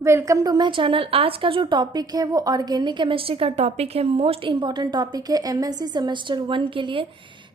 Welcome to my channel. आज का जो टॉपिक है वो ऑर्गेनिक केमिस्ट्री का टॉपिक है। मोस्ट इम्पॉर्टेंट टॉपिक है एमएससी सेमेस्टर 1 के लिए।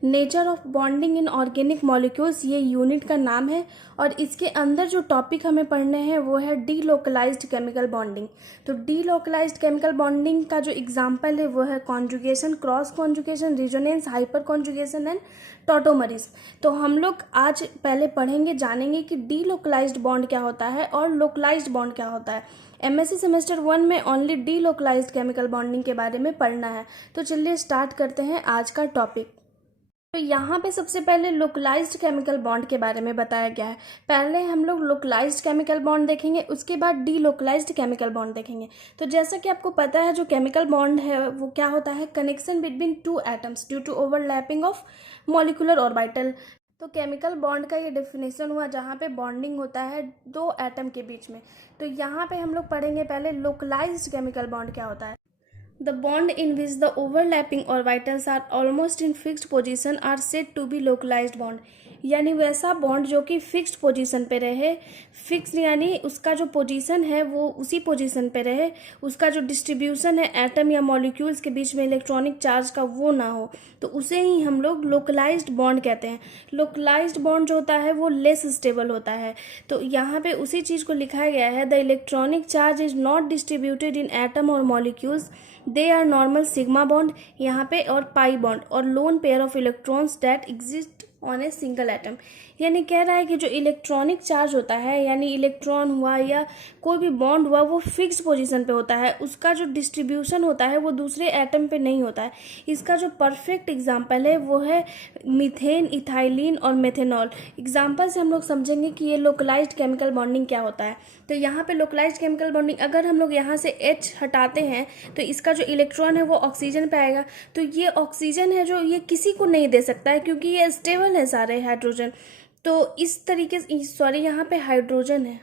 Nature of bonding in organic molecules ये यूनिट का नाम है और इसके अंदर जो टॉपिक हमें पढ़ने हैं वो है डीलोकलाइज्ड केमिकल बॉन्डिंग। तो डीलोकलाइज्ड केमिकल बॉन्डिंग का जो एग्जांपल है वो है conjugation, cross conjugation, resonance, hyper conjugation and tautomerism. तो हम लोग आज पहले पढ़ेंगे, जानेंगे कि डीलोकलाइज्ड बॉन्ड क्या होता है और लोकलाइज्ड बॉन्ड क्या होता है। एमएससी सेमेस्टर 1 में ओनली डीलोकलाइज्ड केमिकल बॉन्डिंग के बारे में पढ़ना है। तो चलिए स्टार्ट करते हैं आज का टॉपिक। तो यहाँ पे सबसे पहले लोकलाइज्ड केमिकल बॉन्ड के बारे में बताया गया है। पहले हम लोग लोकलाइज्ड केमिकल बॉन्ड देखेंगे, उसके बाद डीलोकलाइज्ड केमिकल बॉन्ड देखेंगे। तो जैसा कि आपको पता है जो केमिकल बॉन्ड है वो क्या होता है, connection between two atoms due to overlapping of molecular orbital. तो केमिकल बॉन्ड का ये डेफिनेशन हुआ जहाँ पे बॉन्डिंग होता है दो एटम के बीच में। तो यहाँ पे हम लोग पढ़ेंगे पहले लोकलाइज्ड केमिकल बॉन्ड क्या होता है। The bond in which the overlapping orbitals are almost in fixed position are said to be localized bond। यानी वैसा बॉन्ड जो कि फिक्स्ड पोजीशन पे रहे, फिक्स यानी उसका जो पोजीशन है वो उसी पोजीशन पे रहे, उसका जो डिस्ट्रीब्यूशन है एटम या मॉलिक्यूल्स के बीच में इलेक्ट्रॉनिक चार्ज का वो ना हो, तो उसे ही हम लोग लोकलाइज्ड बॉन्ड कहते हैं। लोकलाइज्ड बॉन्ड जो होता है वो लेस स्टेबल होता है। तो यहाँ पे उसी चीज़ को लिखा गया है, the electronic charge is not distributed in atom और molecules, they are normal sigma bond यहाँ पे और पाई बॉन्ड और lone pair of electrons that exist on a single atom. यानी कह रहा है कि जो इलेक्ट्रॉनिक चार्ज होता है यानी इलेक्ट्रॉन हुआ या कोई भी बॉन्ड हुआ वो फिक्स्ड पोजीशन पे होता है, उसका जो डिस्ट्रीब्यूशन होता है वो दूसरे एटम पे नहीं होता है। इसका जो परफेक्ट एग्जांपल है वो है मीथेन, इथाइलिन और मेथेनॉल। एग्जांपल से हम लोग समझेंगे कि ये लोकलाइज्ड केमिकल बॉन्डिंग क्या होता है। तो यहाँ पे लोकलाइज्ड केमिकल बॉन्डिंग, अगर हम लोग यहाँ से H हटाते हैं तो इसका जो इलेक्ट्रॉन है वो ऑक्सीजन पे आएगा। तो ये ऑक्सीजन है जो ये किसी को नहीं दे सकता है क्योंकि ये स्टेबल है सारे हाइड्रोजन। तो इस तरीके से, सॉरी यहाँ पे हाइड्रोजन है,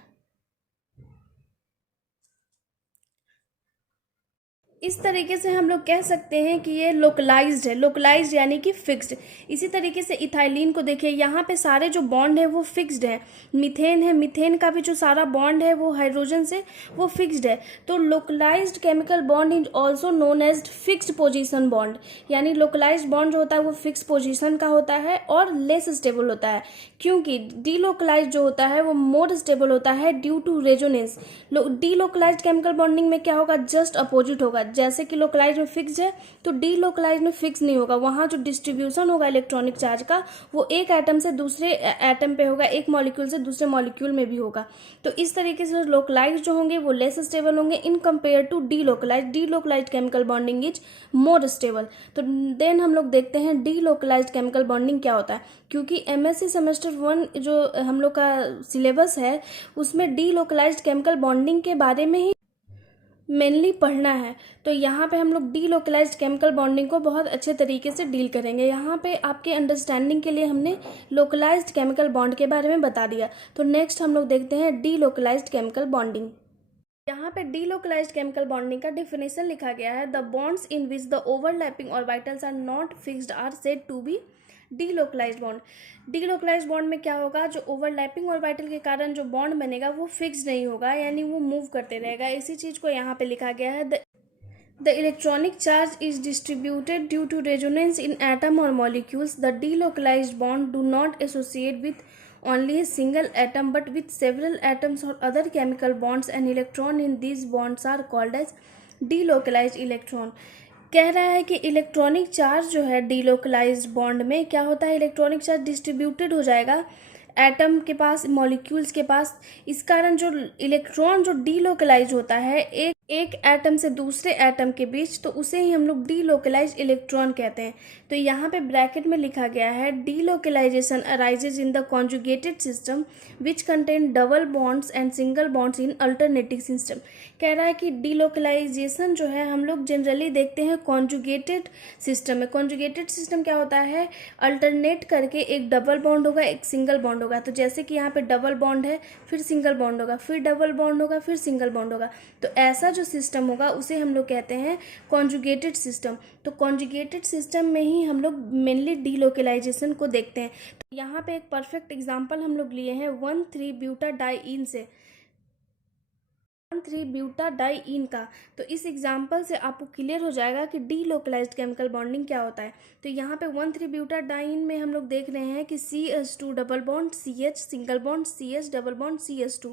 इस तरीके से हम लोग कह सकते हैं कि ये लोकलाइज्ड है। लोकलाइज्ड यानी कि फिक्स्ड। इसी तरीके से इथाइलिन को देखिए, यहाँ पे सारे जो बॉन्ड है वो फिक्स्ड है। मीथेन है, मीथेन का भी जो सारा बॉन्ड है वो हाइड्रोजन से वो फिक्स्ड है। तो localized chemical bond is also known as fixed position bond. यानी लोकलाइज्ड बॉन्ड जो होता है वो फिक्स पोजिशन का होता है और लेस स्टेबल होता है, क्योंकि डीलोकलाइज्ड जो होता है वो मोर स्टेबल होता है due to resonance. Delocalized chemical bonding में क्या होगा, जस्ट अपोजिट होगा। जैसे कि लोकलाइज में फिक्स है तो डीलोकलाइज में फिक्स नहीं होगा। वहाँ जो डिस्ट्रीब्यूशन होगा इलेक्ट्रॉनिक चार्ज का वो एक एटम से दूसरे एटम पे होगा, एक मॉलिक्यूल से दूसरे मॉलिक्यूल में भी होगा। तो इस तरीके से लोकलाइज जो होंगे वो लेस स्टेबल होंगे in compare to delocalize. Delocalize chemical bonding is more stable. तो देन हम लोग देखते हैं डीलोकलाइज केमिकल बॉन्डिंग क्या होता है, क्योंकि एमएससी सेमेस्टर 1 जो हम लोग का सिलेबस है उसमें डीलोकलाइज्ड केमिकल बॉन्डिंग के बारे में ही मेनली पढ़ना है। तो यहाँ पे हम लोग डीलोकलाइज्ड केमिकल बॉन्डिंग को बहुत अच्छे तरीके से डील करेंगे। यहाँ पे आपके अंडरस्टैंडिंग के लिए हमने लोकलाइज्ड केमिकल बॉन्ड के बारे में बता दिया। तो नेक्स्ट हम लोग देखते हैं डीलोकलाइज्ड केमिकल बॉन्डिंग। यहाँ पे डीलोकलाइज्ड केमिकल बॉन्डिंग का डेफिनेशन लिखा गया है, the bonds in which the overlapping orbitals are not fixed are said to be delocalized bond. Delocalized bond में क्या होगा, जो ओवरलैपिंग ऑर्बिटल के कारण जो बॉन्ड बनेगा वो फिक्स नहीं होगा, यानी वो मूव करते रहेगा। इसी चीज को यहाँ पे लिखा गया है, the electronic charge is distributed due to resonance in atom और molecules. The delocalised bond do not associate with only a single atom but with several atoms or other chemical bonds, and electron in these bonds are called as delocalized electron। कह रहा है कि electronic charge जो है delocalised bond में क्या होता है, इलेक्ट्रॉनिक चार्ज डिस्ट्रीब्यूटेड हो जाएगा एटम के पास, मॉलिक्यूल्स के पास। इस कारण जो इलेक्ट्रॉन जो डीलोकलाइज होता है एक एटम से दूसरे एटम के बीच, तो उसे ही हम लोग डीलोकलाइज इलेक्ट्रॉन कहते हैं। तो यहाँ पे ब्रैकेट में लिखा गया है, delocalization arises in the conjugated system which contain double bonds and single bonds in alternating system. कह रहा है कि डीलोकलाइजेशन जो है हम लोग जनरली देखते हैं कॉन्जुगेटेड सिस्टम में। कॉन्जुगेटेड सिस्टम क्या होता है, अल्टरनेट करके एक डबल बॉन्ड होगा, एक सिंगल बॉन्ड होगा। तो जैसे कि यहाँ पे डबल बॉन्ड है, फिर सिंगल बॉन्ड होगा, फिर डबल बॉन्ड होगा, फिर सिंगल बॉन्ड होगा। तो ऐसा जो सिस्टम होगा उसे हम लोग कहते हैं कॉन्जुगेटेड सिस्टम। तो कॉन्जुगेटेड सिस्टम में ही हम लोग मेनली डीलोकलाइजेशन को देखते हैं। तो यहाँ पे एक परफेक्ट एग्जांपल हम लोग लिए हैं 1,3-ब्यूटाडाइईन से। 1,3-ब्यूटाडाइईन का। तो इस एग्जाम्पल से आपको क्लियर हो जाएगा कि डीलोकलाइज्ड केमिकल बॉन्डिंग क्या होता है। तो यहाँ पे 1,3-ब्यूटाडाइईन में हम लोग देख रहे हैं कि CH2 double bond CH single bond CH double bond CH2,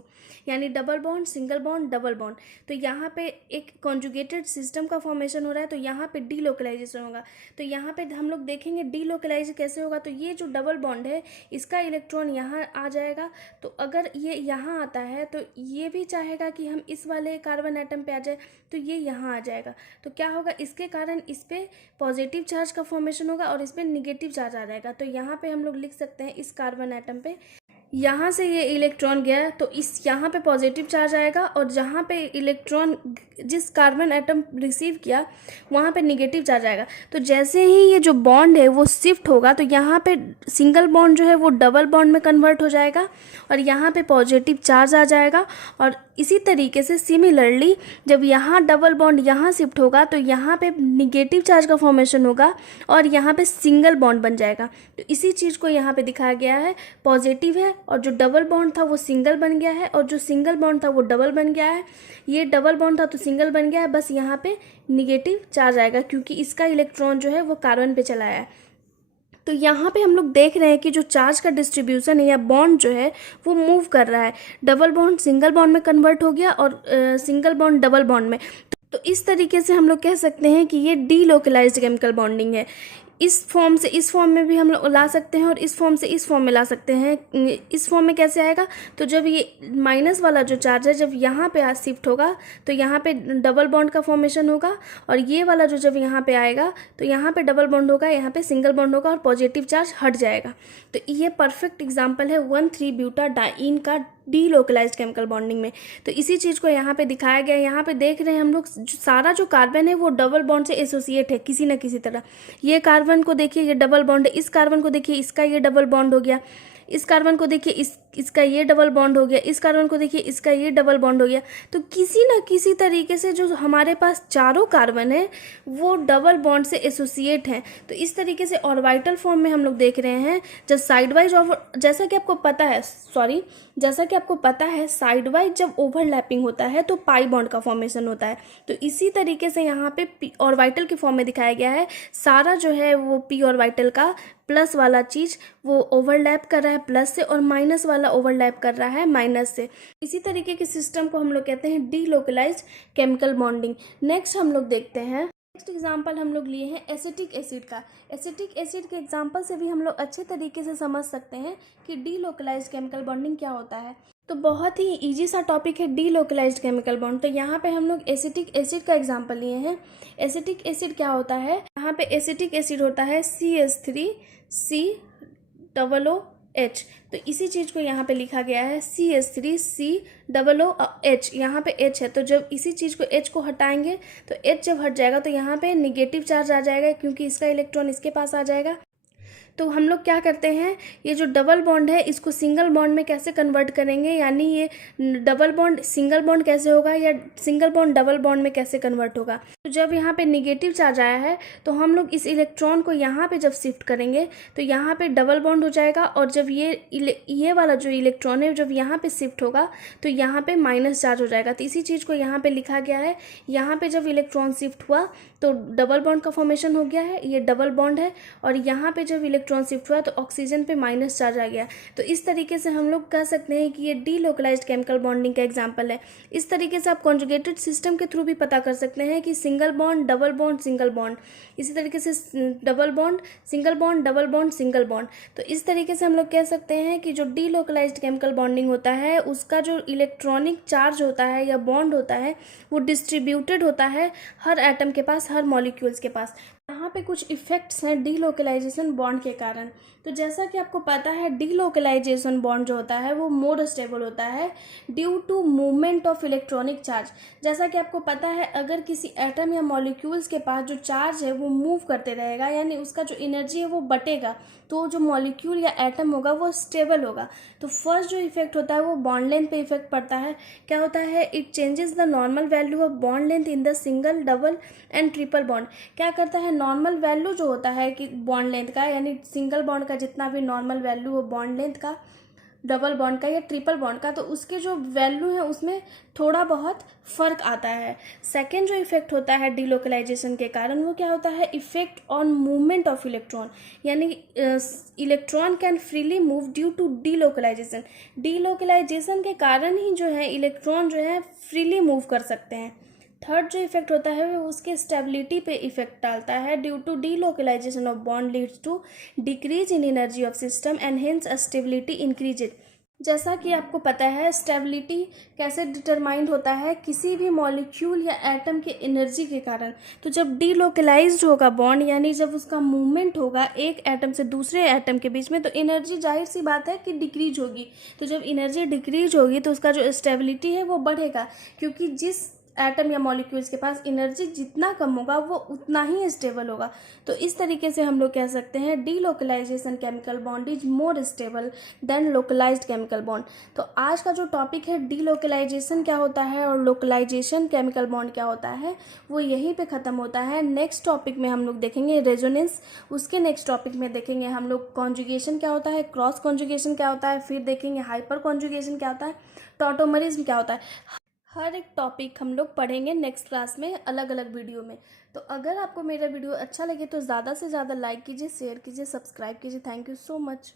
यानी double bond single bond double bond. तो यहाँ पे एक कॉन्जुगेटेड सिस्टम का फॉर्मेशन हो रहा है, तो यहाँ पे डीलोकलाइजेशन होगा। तो यहाँ पे हम लोग देखेंगे डीलोकलाइज कैसे होगा। तो ये जो डबल बॉन्ड है इसका इलेक्ट्रॉन यहाँ आ जाएगा, तो अगर ये यहाँ आता है तो ये भी चाहेगा कि हम इस वाले कार्बन एटम पे आ जाए, तो ये यहाँ आ जाएगा। तो क्या होगा, इसके कारण इस पे पॉजिटिव चार्ज का फॉर्मेशन होगा और इस पे निगेटिव चार्ज आ जाएगा। तो यहाँ पे हम लोग लिख सकते हैं इस कार्बन एटम पे यहाँ से ये इलेक्ट्रॉन गया तो इस यहाँ पे पॉजिटिव चार्ज आएगा, और जहाँ पे इलेक्ट्रॉन जिस कार्बन एटम रिसीव किया वहाँ पे निगेटिव चार्ज आएगा। तो जैसे ही ये जो बॉन्ड है वो शिफ्ट होगा तो यहाँ पे सिंगल बॉन्ड जो है वो डबल बॉन्ड में कन्वर्ट हो जाएगा और यहाँ पे पॉजिटिव चार्ज आ जाएगा। और इसी तरीके से सिमिलरली जब यहाँ डबल बॉन्ड यहाँ शिफ्ट होगा तो यहाँ पे निगेटिव चार्ज का फॉर्मेशन होगा और यहाँ पे सिंगल बॉन्ड बन जाएगा। तो इसी चीज़ को यहाँ पे दिखाया गया है, पॉजिटिव है और जो डबल बॉन्ड था वो सिंगल बन गया है और जो सिंगल बॉन्ड था वो डबल बन गया है। ये डबल बॉन्ड था तो सिंगल बन गया है, बस यहाँ पे निगेटिव चार्ज आएगा क्योंकि इसका इलेक्ट्रॉन जो है वो कार्बन पे चला है। तो यहाँ पे हम लोग देख रहे हैं कि जो चार्ज का डिस्ट्रीब्यूशन है या बॉन्ड जो है वो मूव कर रहा है, डबल बॉन्ड सिंगल बॉन्ड में कन्वर्ट हो गया और सिंगल बॉन्ड डबल बॉन्ड में। तो इस तरीके से हम लोग कह सकते हैं कि ये डीलोकलाइज्ड केमिकल बॉन्डिंग है। इस फॉर्म से इस फॉर्म में भी हम लोग ला सकते हैं और इस फॉर्म से इस फॉर्म में ला सकते हैं। इस फॉर्म में कैसे आएगा, तो जब ये माइनस वाला जो चार्ज है जब यहाँ पे शिफ्ट होगा तो यहाँ पे डबल बॉन्ड का फॉर्मेशन होगा, और ये वाला जो जब यहाँ पे आएगा तो यहाँ पे डबल बॉन्ड होगा, यहाँ पे सिंगल बॉन्ड होगा और पॉजिटिव चार्ज हट जाएगा। तो ये परफेक्ट एग्जाम्पल है 1,3-ब्यूटाडाइईन का डीलोकलाइज्ड केमिकल बॉन्डिंग में। तो इसी चीज़ को यहाँ पे दिखाया गया है। यहाँ पे देख रहे हैं हम लोग सारा जो कार्बन है वो डबल बॉन्ड से एसोसिएट है किसी न किसी तरह। ये कार्बन को देखिए ये डबल बॉन्ड है, इस कार्बन को देखिए इसका ये डबल बॉन्ड हो गया, इस कार्बन को देखिए इसका ये डबल बॉन्ड हो गया, इस कार्बन को देखिए इसका ये डबल बॉन्ड हो गया। तो किसी न किसी तरीके से जो हमारे पास चारों कार्बन है वो डबल बॉन्ड से एसोसिएट हैं। तो इस तरीके से ऑर्बिटल फॉर्म में हम लोग देख रहे हैं जब साइड वाइज जैसा कि आपको पता है साइड वाइज जब ओवरलैपिंग होता है तो पाई बॉन्ड का फॉर्मेशन होता है। तो इसी तरीके से यहाँ पे ऑर्बिटल के फॉर्म में दिखाया गया है, सारा जो है वो पी ऑर्बिटल का प्लस वाला चीज़ वो ओवरलैप कर रहा है प्लस से और माइनस वाला ओवरलैप कर रहा है माइनस से। इसी तरीके के सिस्टम को हम लोग कहते हैं डीलोकलाइज्ड केमिकल बॉन्डिंग। नेक्स्ट हम लोग देखते हैं, नेक्स्ट एग्जाम्पल हम लोग लिए हैं एसिटिक एसिड का। एसिटिक एसिड के एग्जाम्पल से भी हम लोग अच्छे तरीके से समझ सकते हैं कि डीलोकलाइज्ड केमिकल बॉन्डिंग क्या होता है। तो बहुत ही इजी सा टॉपिक है डीलोकलाइज्ड केमिकल बॉन्ड। तो यहाँ पे हम लोग एसिटिक एसिड का एग्जाम्पल लिए हैं। एसिटिक एसिड क्या होता है, यहाँ पे एसिटिक एसिड होता है CH3COOH। तो इसी चीज़ को यहाँ पे लिखा गया है CH3COOH। यहाँ पे H है तो जब इसी चीज़ को H को हटाएंगे तो H जब हट जाएगा तो यहाँ पे निगेटिव चार्ज आ जाएगा क्योंकि इसका इलेक्ट्रॉन इसके पास आ जाएगा। तो हम लोग क्या करते हैं, ये जो डबल बॉन्ड है इसको सिंगल बॉन्ड में कैसे कन्वर्ट करेंगे, यानी ये डबल बॉन्ड सिंगल बॉन्ड कैसे होगा या सिंगल बॉन्ड डबल बॉन्ड में कैसे कन्वर्ट होगा। तो जब यहाँ पे निगेटिव चार्ज आया है तो हम लोग इस इलेक्ट्रॉन को यहाँ पे जब शिफ्ट करेंगे तो यहाँ पे डबल बॉन्ड हो जाएगा, और जब ये वाला जो इलेक्ट्रॉन है जब यहाँ पे शिफ्ट होगा तो यहाँ पे माइनस चार्ज हो जाएगा। तो इसी चीज़ को यहाँ पे लिखा गया है, यहाँ पे जब इलेक्ट्रॉन शिफ्ट हुआ तो डबल बॉन्ड का फॉर्मेशन हो गया है, ये डबल बॉन्ड है, और यहाँ पे जब इलेक्ट्रॉन शिफ्ट हुआ तो ऑक्सीजन पे माइनस चार्ज आ गया। तो इस तरीके से हम लोग कह सकते हैं कि ये डीलोकलाइज्ड केमिकल बॉन्डिंग का एग्जांपल है। इस तरीके से आप कॉन्जुगेटेड सिस्टम के थ्रू भी पता कर सकते हैं कि single bond double bond single bond, इसी तरीके से double bond single bond double bond single bond. तो इस तरीके से हम लोग कह सकते हैं कि जो डीलोकलाइज्ड केमिकल बॉन्डिंग होता है उसका जो इलेक्ट्रॉनिक चार्ज होता है या बॉन्ड होता है वो डिस्ट्रीब्यूटेड होता है हर एटम के पास, हर मॉलिक्यूल्स के पास। यहाँ पे कुछ इफ़ेक्ट्स हैं डीलोकलाइजेशन बॉन्ड के कारण। तो जैसा कि आपको पता है डीलोकलाइजेशन बॉन्ड जो होता है वो मोर स्टेबल होता है due to movement of electronic charge. जैसा कि आपको पता है अगर किसी एटम या मॉलिक्यूल्स के पास जो चार्ज है वो मूव करते रहेगा, यानी उसका जो एनर्जी है वो बटेगा, तो जो मॉलिक्यूल या एटम होगा वो स्टेबल होगा। तो फर्स्ट जो इफेक्ट होता है वो बॉन्ड लेंथ पे इफेक्ट पड़ता है। क्या होता है, it changes the normal value of bond length in the single double and triple bond. क्या करता है, नॉर्मल वैल्यू जो होता है कि बॉन्ड लेंथ का, यानी सिंगल बॉन्ड का जितना भी नॉर्मल वैल्यू हो बॉन्ड लेंथ का, डबल बॉन्ड का या ट्रिपल बॉन्ड का, तो उसके जो वैल्यू है उसमें थोड़ा बहुत फ़र्क आता है। सेकेंड जो इफेक्ट होता है डीलोकलाइजेशन के कारण, वो क्या होता है, effect on movement of electron, यानी electron can freely move due to delocalisation. Delocalisation के कारण ही जो है इलेक्ट्रॉन जो है फ्रीली मूव कर सकते हैं। थर्ड जो इफेक्ट होता है वो उसके स्टेबिलिटी पे इफेक्ट डालता है। Due to delocalization of bond leads to decrease in energy of system and hence stability increases. जैसा कि आपको पता है स्टेबिलिटी कैसे डिटरमाइंड होता है, किसी भी मॉलिक्यूल या एटम के एनर्जी के कारण। तो जब डीलोकलाइज्ड होगा बॉन्ड, यानी जब उसका मूवमेंट होगा एक एटम से दूसरे एटम के बीच में, तो एनर्जी जाहिर सी बात है कि डिक्रीज होगी। तो जब एनर्जी डिक्रीज होगी तो उसका जो स्टेबिलिटी है वो बढ़ेगा, क्योंकि जिस एटम या मॉलिक्यूल्स के पास एनर्जी जितना कम होगा वो उतना ही स्टेबल होगा। तो इस तरीके से हम लोग कह सकते हैं delocalization chemical bond is more stable than localized chemical bond. तो आज का जो टॉपिक है डीलोकलाइजेशन क्या होता है और लोकलाइजेशन केमिकल बॉन्ड क्या होता है, वो यहीं पे ख़त्म होता है। नेक्स्ट टॉपिक में हम लोग देखेंगे रेजोनेंस, उसके नेक्स्ट टॉपिक में देखेंगे हम लोग कॉन्जुगेशन क्या होता है, क्रॉस कॉन्जुगेशन क्या होता है, फिर देखेंगे हाइपर कॉन्जुगेशन क्या होता है, टॉटोमरिज्म क्या होता है। हर एक टॉपिक हम लोग पढ़ेंगे नेक्स्ट क्लास में अलग अलग वीडियो में। तो अगर आपको मेरा वीडियो अच्छा लगे तो ज़्यादा से ज़्यादा लाइक कीजिए, शेयर कीजिए, सब्सक्राइब कीजिए। Thank you so much.